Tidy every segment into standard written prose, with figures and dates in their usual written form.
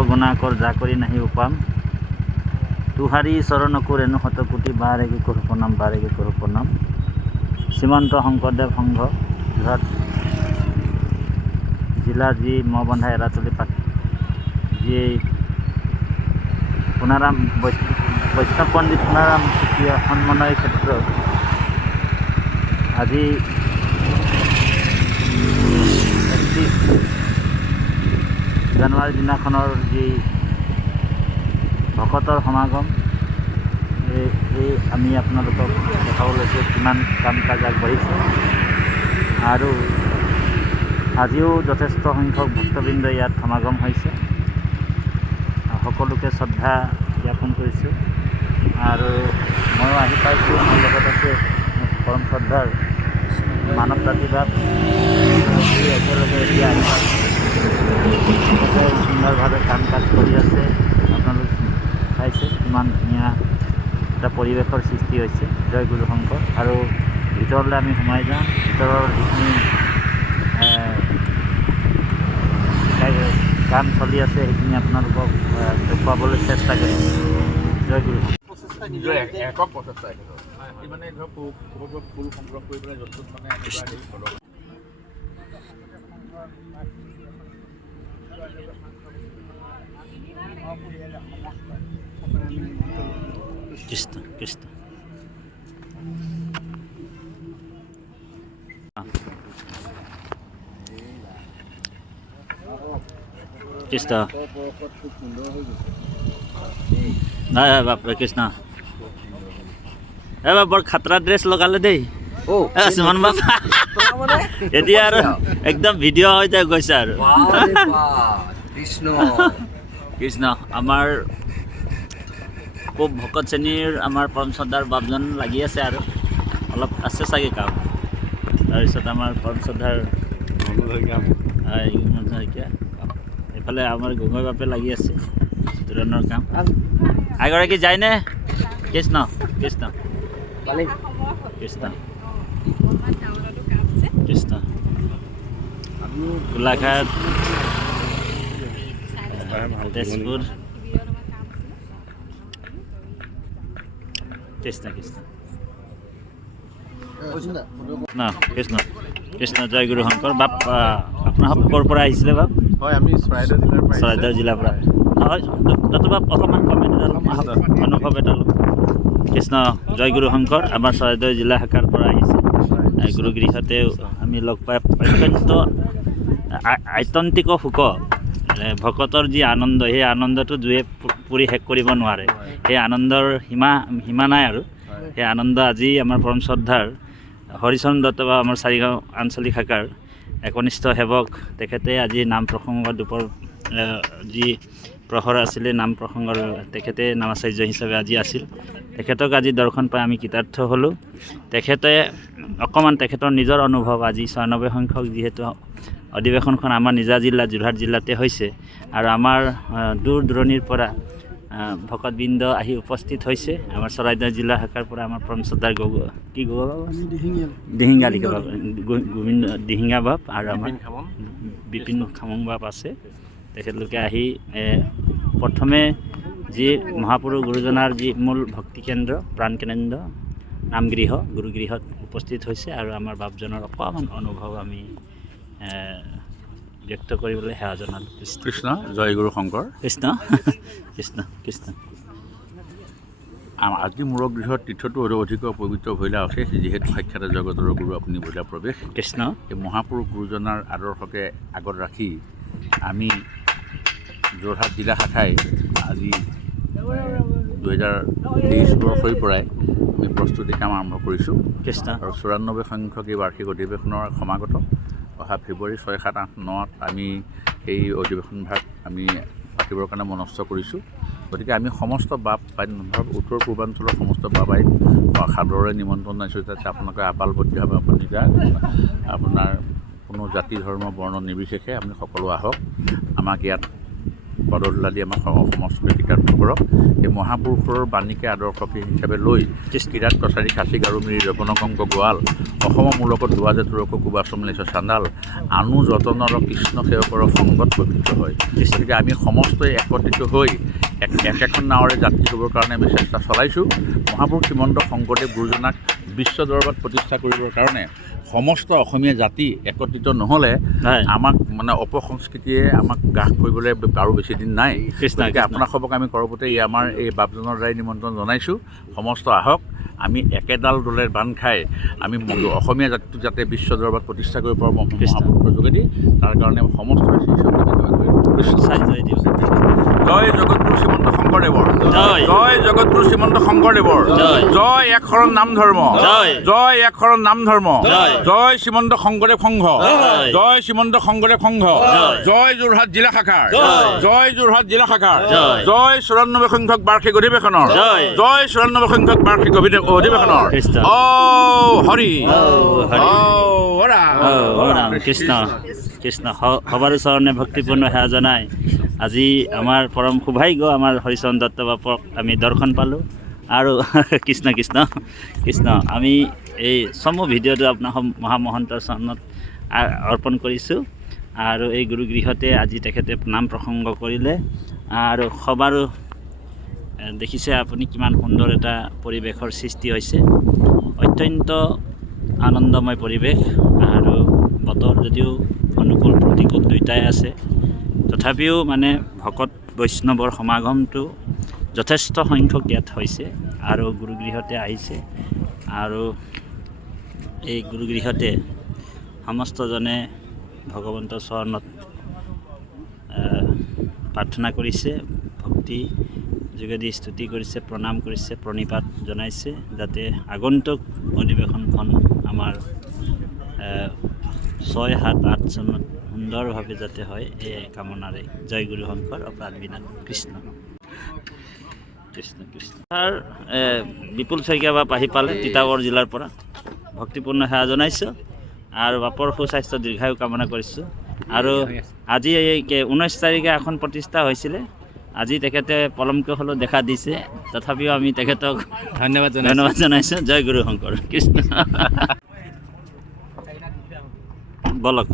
সৰ্বগুণাকৰ যা কৰি নাহি উপাম তুহাৰি চৰণকো ৰেণু শতকোটি বাৰেগে কৰোঁ প্ৰণাম বাৰেগে কৰোঁ প্ৰণাম শ্ৰীমন্ত শংকৰদেৱ সংঘ যোৰহাট জিলা যি মবন্ধা এৰাতলি পাত যি সোণাৰাম বৈষ্ণৱ পণ্ডিত সোণাৰাম চুতীয়া সন্মানৰ ক্ষেত্ৰত আজি 31 জানুৱাৰী দিনাখনৰ যি ভকতৰ সমাগম এই আমি আপোনালোকক দেখাব লৈছোঁ কিমান কাম কাজ আগবাঢ়িছে আৰু আজিও যথেষ্ট সংখ্যক ভক্তবৃন্দ ইয়াত সমাগম হৈছে সকলোকে শ্ৰদ্ধা জ্ঞাপন কৰিছোঁ আৰু ময়ো আহি পাইছোঁ মোৰ লগত আছে পৰম শ্ৰদ্ধাৰ মানৱ জাতিবাদ একেলগে এতিয়া আহি সুন্দৰভাৱে কাম কাজ কৰি আছে আপোনালোক চাইছে কিমান ধুনীয়া এটা পৰিৱেশৰ সৃষ্টি হৈছে জয় গুৰু শংকৰ আৰু ভিতৰলৈ আমি সোমাই যাম ভিতৰৰ যিখিনি কাম চলি আছে সেইখিনি আপোনালোকক দেখুৱাবলৈ চেষ্টা কৰিম জয় গুৰু নিজৰ একক প্ৰচেষ্টা মানে ধৰক ফুল সংগ্ৰহ কৰি পেলাই য'ত মানে কৃষ্ণ কৃষ্ণ কৃষ্ণ নাই বাপৰে কৃষ্ণ এই বৰ খাতৰা ড্ৰেছ লগালে দেই সুমন বাবা এতিয়া আৰু একদম ভিডিঅ' হৈ যায় গৈছে আৰু কৃষ্ণ কৃষ্ণ আমাৰ খুব ভকত শ্ৰেণীৰ আমাৰ পৰম শ্ৰদ্ধাৰ বাপজন লাগি আছে আৰু অলপ আছে চাগে কাম তাৰপিছত আমাৰ পৰম শ্ৰদ্ধাৰ শইকীয়া এইফালে আমাৰ গগৈ বাপে লাগি আছে ধৰণৰ কাম এগৰাকী যায়নে কৃষ্ণ কৃষ্ণ কৃষ্ণ কৃষ্ণ গোলাঘাট তেজপুৰ কৃষ্ণ কৃষ্ণ কৃষ্ণ কৃষ্ণ জয় গুৰু শংকৰ বাপ আপোনাৰ ক'ৰ পৰা আহিছিলে বাপ হয় আমি চৰাইদেউ জিলাৰ পৰা হয় নতুবা অকণমান কমেণ্ট এটা ল'ম অনুভৱ এটা ল'ম কৃষ্ণ জয় গুৰু শংকৰ আমাৰ চৰাইদেউ জিলা শাখাৰ পৰা আহিছে গুৰুগৃহতে আমি লগ পাই অত্যন্ত আত্যন্তিক সুখ ভকতৰ যি আনন্দ সেই আনন্দটো জুয়ে পুৰি শেষ কৰিব নোৱাৰে সেই আনন্দৰ সীমা নাই আৰু সেই আনন্দ আজি আমাৰ পৰম শ্ৰদ্ধাৰ হৰিচৰণ দত্ত বা আমাৰ চাৰিগাঁও আঞ্চলিক শাখাৰ একনিষ্ঠ সেৱক তেখেতে আজি নাম প্ৰসংগৰ দুপৰ যি প্ৰহৰ আছিলে নাম প্ৰসংগৰ তেখেতে নামাচাৰ্য হিচাপে আজি আছিল তেখেতক আজি দৰ্শন পাই আমি কৃতাৰ্থ হ'লোঁ তেখেতে অকণমান তেখেতৰ নিজৰ অনুভৱ আজি 96 সংখ্যক যিহেতু অধিৱেশনখন আমাৰ নিজা জিলা যোৰহাট জিলাতে হৈছে আৰু আমাৰ দূৰ দূৰণিৰ পৰা ভকতবৃন্দ আহি উপস্থিত হৈছে আমাৰ চৰাইদেউ জিলা শাখাৰ পৰা আমাৰ পৰম শ্ৰদ্ধাৰ দিহিঙা বাপ গোবিন্দ দিহিঙা বাপ আৰু আমাৰ বিপিন খামং বাপ আছে তেখেতলোকে আহি প্ৰথমে যি মহাপুৰুষ গুৰুজনাৰ যি মূল ভক্তি কেন্দ্ৰ প্ৰাণ কেন্দ্ৰ নামগৃহ গুৰুগৃহত উপস্থিত হৈছে আৰু আমাৰ বাপজনৰ অকণমান অনুভৱ আমি ব্যক্ত কৰিবলৈ সেৱা জনালোঁ কৃষ্ণ জয় গুৰু শংকৰ কৃষ্ণ কৃষ্ণ কৃষ্ণ আজি মূৰ গৃহত তীৰ্থটো অধিক পবিত্ৰ ভৈলা আছে যিহেতু সাক্ষাৎ জগতৰ গুৰু আপুনি ভৈলা প্ৰৱেশ কৃষ্ণ এই মহাপুৰুষ গুৰুজনাৰ আদৰ্শকে আগত ৰাখি আমি যোৰহাট জিলা শাখাই আজি 2023 বৰ্ষৰ পৰাই আমি প্ৰস্তুতি কাম আৰম্ভ কৰিছোঁ কৃষ্ণ আৰু 94 সংখ্যক এই বাৰ্ষিক অধিৱেশনৰ সমাগত অহা ফেব্ৰুৱাৰী 6, 7, 8, 9 আমি এই অধিৱেশনভাগ আমি পাতিবৰ কাৰণে মনস্থ কৰিছোঁ গতিকে আমি সমস্ত বাপ উত্তৰ পূৰ্বাঞ্চলৰ সমস্ত বাবাই সাদৰেৰে নিমন্ত্ৰণ জনাইছোঁ যাতে আপোনালোকে আপালবদ্ধভাৱে আপোনাৰ কোনো জাতি ধৰ্ম বৰ্ণ নিৰ্বিশেষে আপুনি সকলো আহক আমাক ইয়াত পদধূলা দি আমাৰ সংস্কৃতি কৃতিত্ববোৰক এই মহাপুৰুষৰ বাণীকে আদৰ্শ হিচাপে লৈ কিৰাত কছাৰী খাচী গাৰু মিৰি ৰপনকংক গোৱাল অসমৰ মূলকত ধোৱা যে তুৰক কুবাচম লেছ চাণ্ডাল আনু যতনৰ কৃষ্ণ সেৱকৰ সংগত পবিত্ৰ হয়। গতিকে আমি সমস্তই একত্ৰিত হৈ একেখন নাৱৰে যাত্ৰী হ'বৰ কাৰণে আমি চেষ্টা চলাইছোঁ। মহাপুৰুষ শ্ৰীমন্ত শংকৰদেৱ গুৰুজনাক বিশ্ব দৰবাৰত প্ৰতিষ্ঠা কৰিবৰ কাৰণে সমস্ত অসমীয়া জাতি একত্ৰিত নহ'লে আমাক মানে অপসংস্কৃতিয়ে আমাক গ্ৰাস কৰিবলৈ আৰু বেছি দিন নাই। গতিকে আপোনালোকক আমি কৰপতে আমাৰ এই বাপজনৰ দ্বাৰাই নিমন্ত্ৰণ জনাইছোঁ। সমস্ত আহক, আমি একেডাল দলে বান্ধ খাই আমি অসমীয়া জাতিটো যাতে বিশ্ব দৰবাৰত প্ৰতিষ্ঠা কৰিব পাৰোঁ মহাপুৰুষৰ যোগেদি, তাৰ কাৰণে আমি সমস্ত জয় জগতগুৰু শ্ৰীমন্ত শংকৰদেৱৰ, জয় জগতগুৰু শ্ৰীমন্ত শংকৰদেৱৰ, জয় এক শৰণ নাম ধৰ্ম, জয় এক শৰণ নাম ধৰ্ম, জয় শ্ৰীমন্ত শংকৰদেৱ সংঘ, জয় শ্ৰীমন্ত শংকৰদেৱ সংঘ, জয় যোৰহাট জিলা শাখাৰ, জয় যোৰহাট জিলা শাখাৰ, জয় ৯৪ সংখ্যক বাৰ্ষিক অধিৱেশনৰ, জয় ৯৪ সংখ্যক বাৰ্ষিক অধিৱেশনৰ। হৰি ৰাম কৃষ্ণ কৃষ্ণ। সবাৰ চৰণে ভক্তিপূৰ্ণ সেৱা জনাই আজি আমাৰ পৰম সৌভাগ্য আমাৰ হৰিচৰণ দত্ত বাপক আমি দৰ্শন পালোঁ। আৰু কৃষ্ণ কৃষ্ণ কৃষ্ণ আমি এই চমু ভিডিঅ'টো আপোনাৰ মহামহন্তৰ চৰণত অৰ্পণ কৰিছোঁ। আৰু এই গুৰুগৃহতে আজি তেখেতে নাম প্ৰসংগ কৰিলে আৰু সবাৰো দেখিছে আপুনি কিমান সুন্দৰ এটা পৰিৱেশৰ সৃষ্টি হৈছে। অত্যন্ত আনন্দময় পৰিৱেশ আৰু বতৰ যদিও অনুকূল প্ৰতিকূল দুয়োটাই আছে, তথাপিও মানে ভকত বৈষ্ণৱৰ সমাগমটো যথেষ্ট সংখ্যক ইয়াত হৈছে আৰু গুৰুগৃহতে আহিছে। আৰু এই গুৰুগৃহতে সমস্তজনে ভগৱন্তৰ চৰণত প্ৰাৰ্থনা কৰিছে, ভক্তি যোগেদি স্তুতি কৰিছে, প্ৰণাম কৰিছে, প্ৰণিপাত জনাইছে, যাতে আগন্তুক অধিৱেশনখন আমাৰ ৬, ৭, ৮ চনত সুন্দৰভাৱে যাতে হয় এই কামনাৰে। জয় গুৰু শংকৰ অপৰাধ বিনাশ। কৃষ্ণ কৃষ্ণ কৃষ্ণ। তাৰ বিপুল শইকীয়া বাপ আহি পালে তিতাবৰ জিলাৰ পৰা, ভক্তিপূৰ্ণ সেৱা জনাইছোঁ আৰু বাপৰ সুস্বাস্থ্য দীৰ্ঘায়ু কামনা কৰিছোঁ। আৰু আজি 19 তাৰিখে আসন প্ৰতিষ্ঠা হৈছিলে, আজি তেখেতে পলমকৈ হ'লেও দেখা দিছে, তথাপিও আমি তেখেতক ধন্যবাদ জনাইছোঁ। জয় গুৰু শংকৰ কৃষ্ণ। বলক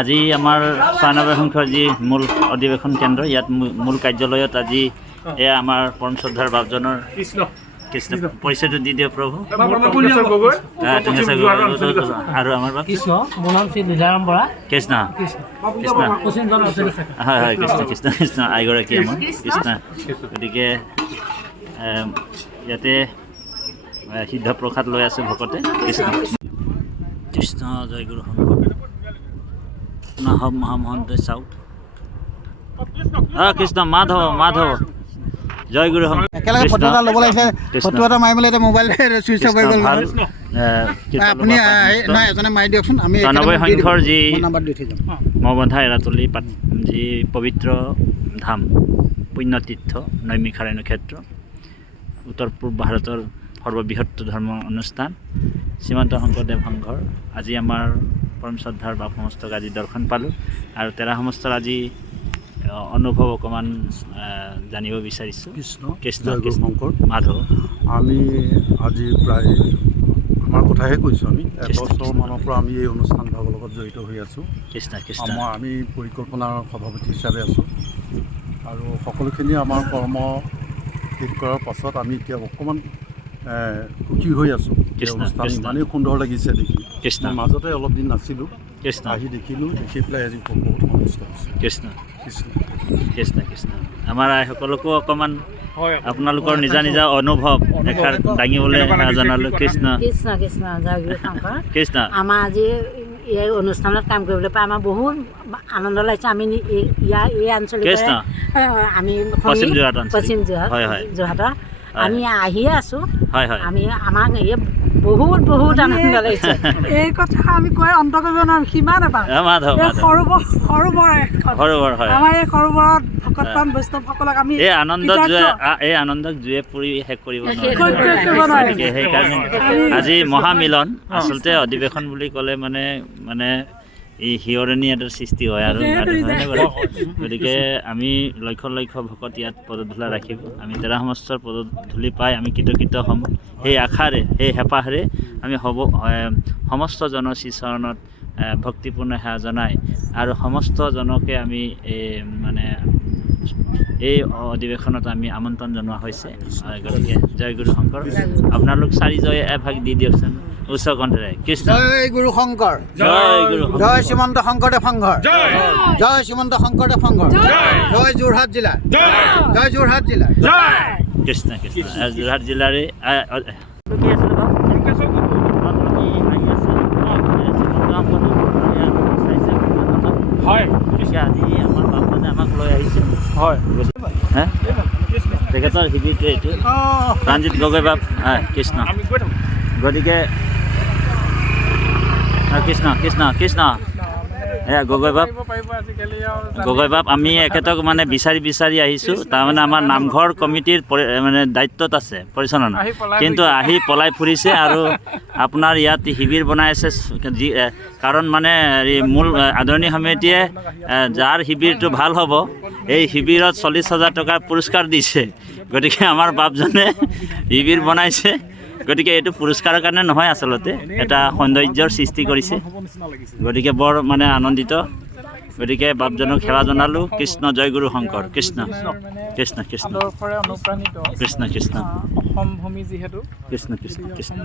আজি আমাৰ ৯৬ সংখ্যৰ যি মূল অধিৱেশন কেন্দ্ৰ, ইয়াত মূল কাৰ্যালয়ত আজি এয়া আমাৰ পৰম শ্ৰদ্ধাৰ বাপজনৰ কৃষ্ণ পৰিচয়টো দি দিয়ক প্ৰভু। আৰু আমাৰ কৃষ্ণ, মোৰ নাম শ্ৰী লীলাৰাম বৰা। কৃষ্ণ কৃষ্ণ হয় হয় কৃষ্ণ কৃষ্ণ কৃষ্ণ আইগৰাকী আমাৰ কৃষ্ণ। গতিকে ইয়াতে সিদ্ধ প্ৰসাদ লৈ আছে ভকতে। কৃষ্ণ কৃষ্ণ। জয় গুৰু শংকৰ। নাহব মহামহন্তই চাওক। কৃষ্ণ মাধৱ মাধৱ। জয় গুৰু শংকৰ। একেলগে ফটো এটা ল'ব লাগিছে, ফটো এটা মাৰি মেলি এতিয়া মোবাইল চুইচ অফ হৈ গ'ল। আপুনি নাই এজনে মাৰি দিয়কচোন, আমি ৯৬ সংখ্যৰ যি নাম্বাৰ দি থৈ যাম। মবন্ধা এৰাতলি যি পবিত্ৰ ধাম, পুণ্যতীৰ্থ, নৈমিষাৰণ্য ক্ষেত্ৰ, উত্তৰ পূব ভাৰতৰ সৰ্ববৃহৎ ধৰ্ম অনুষ্ঠান শ্ৰীমন্ত শংকৰদেৱ সংঘৰ আজি আমাৰ পৰম শ্ৰদ্ধাৰ বাপ সমস্তক আজি দৰ্শন পালোঁ। আৰু তেৰা সমস্তৰ আজি অনুভৱ অকণমান জানিব বিচাৰিছোঁ। কৃষ্ণ কৃষ্ণ জয় গুৰু শংকৰ। মাধৱ। আমি আজি প্ৰায় আমাৰ কথাহে কৈছোঁ, আমি এবছৰমানৰ পৰা আমি এই অনুষ্ঠানভাগৰ লগত জড়িত হৈ আছোঁ। কৃষ্ণ কৃষ্ণ। আমি পৰিকল্পনাৰ সভাপতি হিচাপে আছোঁ আৰু সকলোখিনি আমাৰ কৰ্ম শেষ কৰাৰ পাছত আমি এতিয়া অকণমান সুখী হৈ আছোঁ। এই অনুষ্ঠান ইমানেই সুন্দৰ লাগিছে দেখি। কৃষ্ণ। মাজতে অলপ দিন নাছিলোঁ, কৃষ্ণ আহি দেখিলোঁ, দেখি পেলাই আজি বহুত সন্তুষ্ট হৈছোঁ। কৃষ্ণ কৃষ্ণ কৃষ্ণ কৃষ্ণ। আমাৰ আইসকলকো অকণমান আপোনালোকৰ নিজা নিজা অনুভৱ এষাৰ দাঙিবলৈ জনালোঁ। কৃষ্ণ কৃষ্ণ কৃষ্ণ। জয় গুৰু শংকৰ। কৃষ্ণ। আমাৰ আজি এই অনুষ্ঠানত কাম কৰিবলৈ পাই আমাৰ বহুত আনন্দ লাগিছে। আমি এই অঞ্চলৰ কৃষ্ণ আমি পশ্চিম যোৰহাট পশ্চিম যোৰহাট হয় হয় যোৰহাটৰ আমি আহিয়ে আছোঁ। হয় হয় আমি আমাক এই বহুত বহুত আনন্দ লাগিছে। এই কথা আমি কৈ অন্ত কৰিব নোৱাৰোঁ, সীমা নাপাওঁ। মাধৱ এই মাধৱ সৰোবৰ সৰোবৰ হয়। আমাৰ এই সৰোবৰত ভকতপ্ৰাণ বৈষ্ণৱসকলক আমি এই আনন্দক জুয়ে পুৰি শেষ কৰিব নোৱাৰে। নোৱাৰিম। সেইকাৰণে আজি মহামিলন আচলতে অধিৱেশন বুলি ক'লে মানে এই শিয়ৰণি এটাৰ সৃষ্টি হয় আৰু হয়নে বাৰু? গতিকে আমি লক্ষ লক্ষ ভকত ইয়াত পদধূলা ৰাখিব, আমি তেৰা সমস্তৰ পদধূলি পাই আমি কৃতকৃত হ'ম, সেই আশাৰে সেই হেঁপাহেৰে আমি সমস্ত জনশ্ৰীচৰণত ভক্তিপূৰ্ণ সেৱা জনাই আৰু সমস্ত জনকে আমি মানে এই অধিৱেশনত আমি আমন্ত্ৰণ জনোৱা হৈছে। গতিকে জয় গুৰু শংকৰ। আপোনালোক চাৰি জয় এভাগ দি দিয়কচোন উচ্চ কণ্ঠেৰে। কৃষ্ণ জয় গুৰু শংকৰ, জয় গুৰু শংকৰ, জয় শ্ৰীমন্ত শংকৰদেৱ সংঘৰ, জয় শ্ৰীমন্ত শংকৰদেৱ সংঘৰ, জয় যোৰহাট জিলা, জয় যোৰহাট জিলা। কৃষ্ণ কৃষ্ণ। যোৰহাট জিলাৰে কি আছিলে বাৰু? হয় আজি আমাৰ বাপজনে আমাক লৈ আহিছে। হয় হে তেখেতৰ শিবিৰটো এইটো প্ৰাণজিৎ গগৈ বাপ। কৃষ্ণ। গতিকে কৃষ্ণ কৃষ্ণ কৃষ্ণ গগৈ বাপ আমি এখেতক মানে বিচাৰি আহিছোঁ। তাৰমানে আমাৰ নামঘৰ কমিটিৰ মানে দায়িত্বত আছে পৰিচালনা, কিন্তু আহি পলাই ফুৰিছে আৰু আপোনাৰ ইয়াত শিবিৰ বনাই আছে। কাৰণ মানে মূল আদৰণি সমিতিয়ে যাৰ শিবিৰটো ভাল হ'ব এই শিবিৰত 40,000 টকাৰ পুৰস্কাৰ দিছে। গতিকে আমাৰ বাপজনে শিবিৰ বনাইছে। গতিকে এইটো পুৰস্কাৰৰ কাৰণে নহয়, আচলতে এটা সৌন্দৰ্যৰ সৃষ্টি কৰিছে। গতিকে বৰ মানে আনন্দিত। গতিকে বাপজনক সেৱা জনালোঁ। কৃষ্ণ জয় গুৰু শংকৰ। কৃষ্ণ কৃষ্ণ কৃষ্ণ অনুপ্ৰাণিত কৃষ্ণ কৃষ্ণ অসম ভূমি যিহেতু কৃষ্ণ কৃষ্ণ কৃষ্ণ।